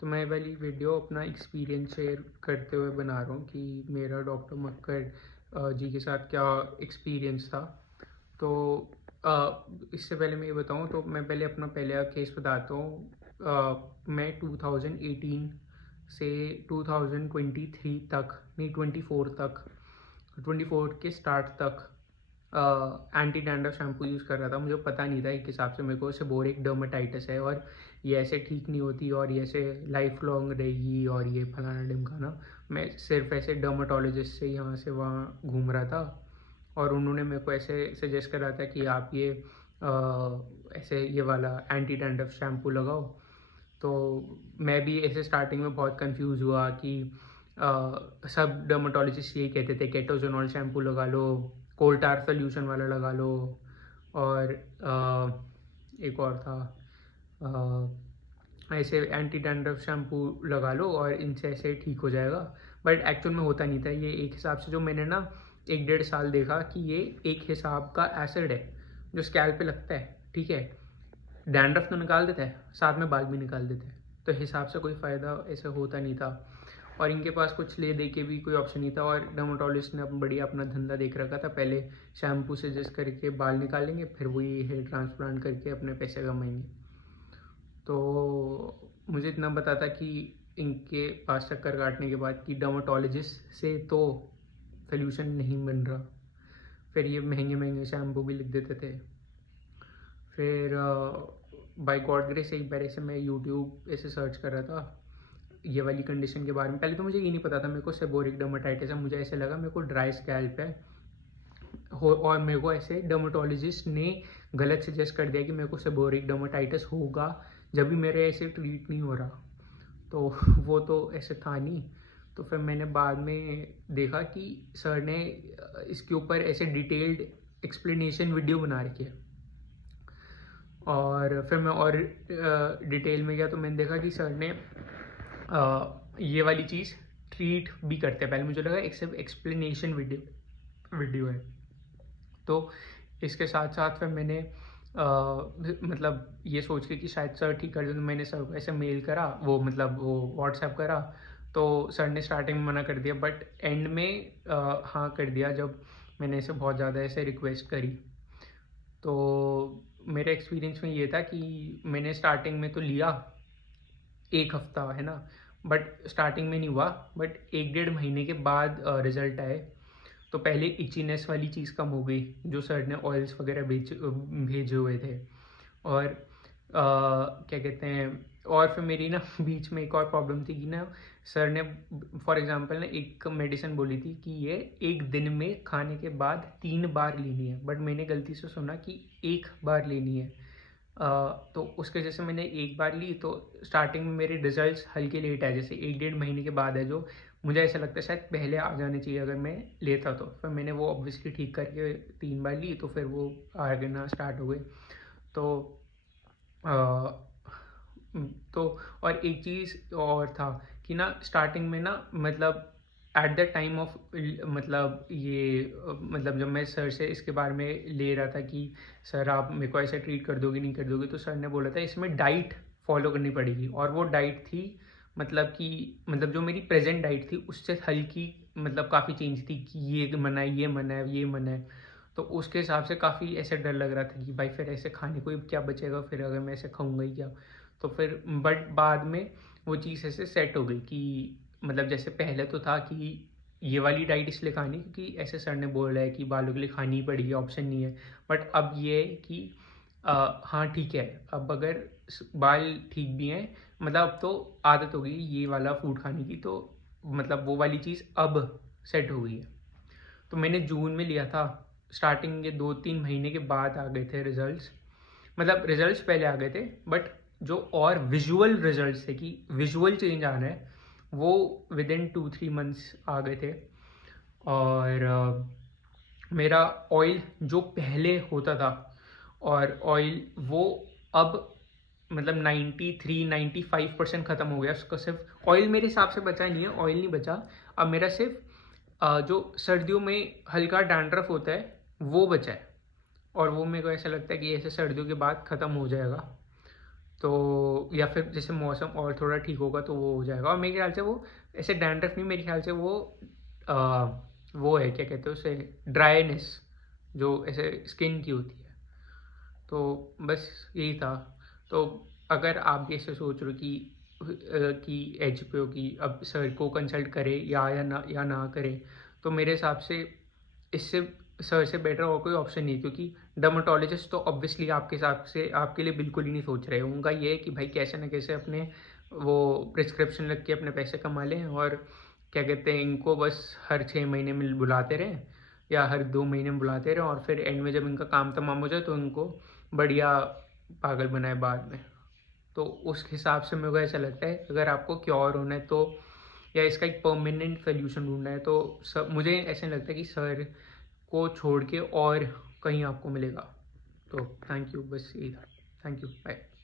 तो मैं वाली वीडियो अपना एक्सपीरियंस शेयर करते हुए बना रहा हूँ कि मेरा डॉक्टर मक्कर जी के साथ क्या एक्सपीरियंस था। तो इससे पहले मैं ये बताऊँ तो मैं पहले अपना पहला केस बताता हूँ। मैं 2018 से 2023 तक नहीं 24 तक 24 के स्टार्ट तक एंटी डैंड्रफ शैम्पू यूज़ कर रहा था। मुझे पता नहीं था एक हिसाब से मेरे को सेबोरिक डर्मेटाइटिस है और ये ऐसे ठीक नहीं होती और ये ऐसे लाइफ लॉन्ग रहेगी और ये फलाना ढिमकाना। मैं सिर्फ ऐसे डर्मेटोलॉजिस्ट से यहाँ से वहाँ घूम रहा था और उन्होंने मेरे को ऐसे सजेस्ट करा था कि आप ये ऐसे ये वाला एंटी डैंड्रफ शैम्पू लगाओ। तो मैं भी ऐसे स्टार्टिंग में बहुत कंफ्यूज हुआ कि सब डर्मेटोलॉजिस्ट यही कहते थे केटोजोनॉल शैम्पू लगा लो, कोल्टार सोल्यूशन वाला लगा लो और एक और था ऐसे एंटी डैंड्रफ शैम्पू लगा लो और इनसे ऐसे ठीक हो जाएगा। बट एक्चुअल में होता नहीं था ये। एक हिसाब से जो मैंने ना 1-1.5 साल देखा कि ये एक हिसाब का एसिड है जो स्कैल्प पे लगता है, ठीक है, डैंड्रफ तो निकाल देता है, साथ में बाल भी निकाल देता है, तो हिसाब से कोई फ़ायदा ऐसे होता नहीं था। और इनके पास कुछ ले दे के भी कोई ऑप्शन नहीं था और डर्मेटोलॉजिस्ट ने बढ़िया अपना धंधा देख रखा था। पहले शैम्पू सजेस्ट करके बाल निकालेंगे, फिर वही हेयर ट्रांसप्लांट करके अपने पैसे कमाएंगे। तो मुझे इतना पता था कि इनके पास चक्कर काटने के बाद कि डर्मेटोलॉजिस्ट से तो सोल्यूशन नहीं बन रहा। फिर ये महंगे महंगे शैम्पू भी लिख देते थे। फिर बाय गॉड ग्रेस एक बार ऐसे मैं यूट्यूब ऐसे सर्च कर रहा था ये वाली कंडीशन के बारे में। पहले तो मुझे ये नहीं पता था मेरे को सेबोरिक डर्मेटाइटिस है। मुझे ऐसे लगा मेरे को ड्राई स्कैल्प है और मेरे को ऐसे डर्मेटोलॉजिस्ट ने गलत सजेस्ट कर दिया कि मेरे को सेबोरिक डर्मेटाइटिस होगा जब भी मेरे ऐसे ट्रीट नहीं हो रहा। तो वो तो ऐसे था नहीं। तो फिर मैंने बाद में देखा कि सर ने इसके ऊपर ऐसे डिटेल्ड एक्सप्लेनेशन वीडियो बना रखी है और फिर मैं और डिटेल में गया तो मैंने देखा कि सर ने ये वाली चीज़ ट्रीट भी करते हैं। पहले मुझे लगा एक सिर्फ एक्सप्लेनेशन वीडियो है। तो इसके साथ साथ फिर मैंने मतलब ये सोच के कि शायद सर ठीक कर दें तो मैंने सर को ऐसे मेल करा, वो मतलब वो व्हाट्सएप करा। तो सर ने स्टार्टिंग में मना कर दिया बट एंड में हाँ कर दिया जब मैंने ऐसे बहुत ज़्यादा ऐसे रिक्वेस्ट करी। तो मेरे एक्सपीरियंस में ये था कि मैंने स्टार्टिंग में तो लिया 1 हफ्ता, है ना, बट स्टार्टिंग में नहीं हुआ। बट 1-1.5 महीने के बाद रिजल्ट आए। तो पहले इचीनेस वाली चीज़ कम हो गई जो सर ने ऑयल्स वगैरह भेजे हुए थे। और क्या कहते हैं, और फिर मेरी ना बीच में एक और प्रॉब्लम थी कि ना सर ने फॉर एग्जांपल ना एक मेडिसिन बोली थी कि ये 1 दिन में खाने के बाद 3 बार लेनी है, बट मैंने गलती से सुना कि 1 बार लेनी है। तो उसके जैसे मैंने 1 बार ली तो स्टार्टिंग में मेरे रिजल्ट्स हल्के लेट आए, जैसे 1-1.5 महीने के बाद है, जो मुझे ऐसा लगता है शायद पहले आ जाने चाहिए अगर मैं लेता। तो फिर मैंने वो ऑब्वियसली ठीक करके 3 बार ली तो फिर वो आना स्टार्ट हो गए। तो अ, तो और एक चीज़ और था कि ना स्टार्टिंग में ना मतलब एट द टाइम ऑफ मतलब ये मतलब जब मैं सर से इसके बारे में ले रहा था कि सर आप मेरे को ऐसे ट्रीट कर दोगे नहीं कर दोगे, तो सर ने बोला था इसमें डाइट फॉलो करनी पड़ेगी। और वो डाइट थी मतलब कि मतलब जो मेरी प्रेजेंट डाइट थी उससे हल्की, मतलब काफ़ी चेंज थी कि ये मना है ये मना है ये मना है। तो उसके हिसाब से काफ़ी ऐसे डर लग रहा था कि भाई फिर ऐसे खाने को क्या बचेगा फिर अगर मैं ऐसे खाऊंगा ही क्या। तो फिर बट बाद में वो चीज़ ऐसे सेट हो गई कि मतलब जैसे पहले तो था कि ये वाली डाइट इसलिए खानी क्योंकि ऐसे सर ने बोला है कि बालों के लिए खानी ही पड़ेगी, ऑप्शन नहीं है। बट अब ये है कि हाँ ठीक है, अब अगर बाल ठीक भी हैं, मतलब अब तो आदत हो गई ये वाला फूड खाने की, तो मतलब वो वाली चीज़ अब सेट हो गई है। तो मैंने जून में लिया था। स्टार्टिंग के 2-3 महीने के बाद आ गए थे रिजल्ट्स। मतलब रिजल्ट्स पहले आ गए थे बट जो और विजुअल रिजल्ट्स थे कि विजुअल चेंज आ रहा है वो विद इन 2-3 मंथ्स आ गए थे। और मेरा ऑयल जो पहले होता था और ऑयल वो अब मतलब 93-95% ख़त्म हो गया। उसका सिर्फ ऑयल मेरे हिसाब से बचा नहीं है, ऑयल नहीं बचा। अब मेरा सिर्फ जो सर्दियों में हल्का डैंड्रफ होता है वो बचा है और वो मेरे को ऐसा लगता है कि ऐसे सर्दियों के बाद ख़त्म हो जाएगा। तो या फिर जैसे मौसम और थोड़ा ठीक होगा तो वो हो जाएगा। और मेरे ख्याल से वो ऐसे डैंड्रफ नहीं, मेरे ख्याल से वो है, क्या कहते हैं उसे, ड्राइनेस जो ऐसे स्किन की होती है। तो बस यही था। तो अगर आप भी ऐसे सोच रहे हो कि एज पे हो कि अब सर को कंसल्ट करे या ना करे, तो मेरे हिसाब से इससे सर से बेटर और कोई ऑप्शन नहीं है, क्योंकि डर्माटोलॉजिस्ट तो ऑब्वियसली आपके हिसाब से आपके लिए बिल्कुल ही नहीं सोच रहे हैं। उनका ये है कि भाई कैसे ना कैसे अपने वो प्रिस्क्रिप्शन लग के अपने पैसे कमा लें, और क्या कहते हैं, इनको बस हर 6 महीने में बुलाते रहें या हर 2 महीने में बुलाते रहें, और फिर एंड में जब इनका काम तमाम हो जाए तो इनको बढ़िया पागल बनाए बाद में। तो उस हिसाब से मेरे को ऐसा लगता है अगर आपको क्योर होना है तो, या इसका एक परमानेंट सोल्यूशन ढूंढना है तो मुझे ऐसा लगता है कि सर को छोड़ के और कहीं आपको मिलेगा। तो थैंक यू, बस यही था। Thank you, bye.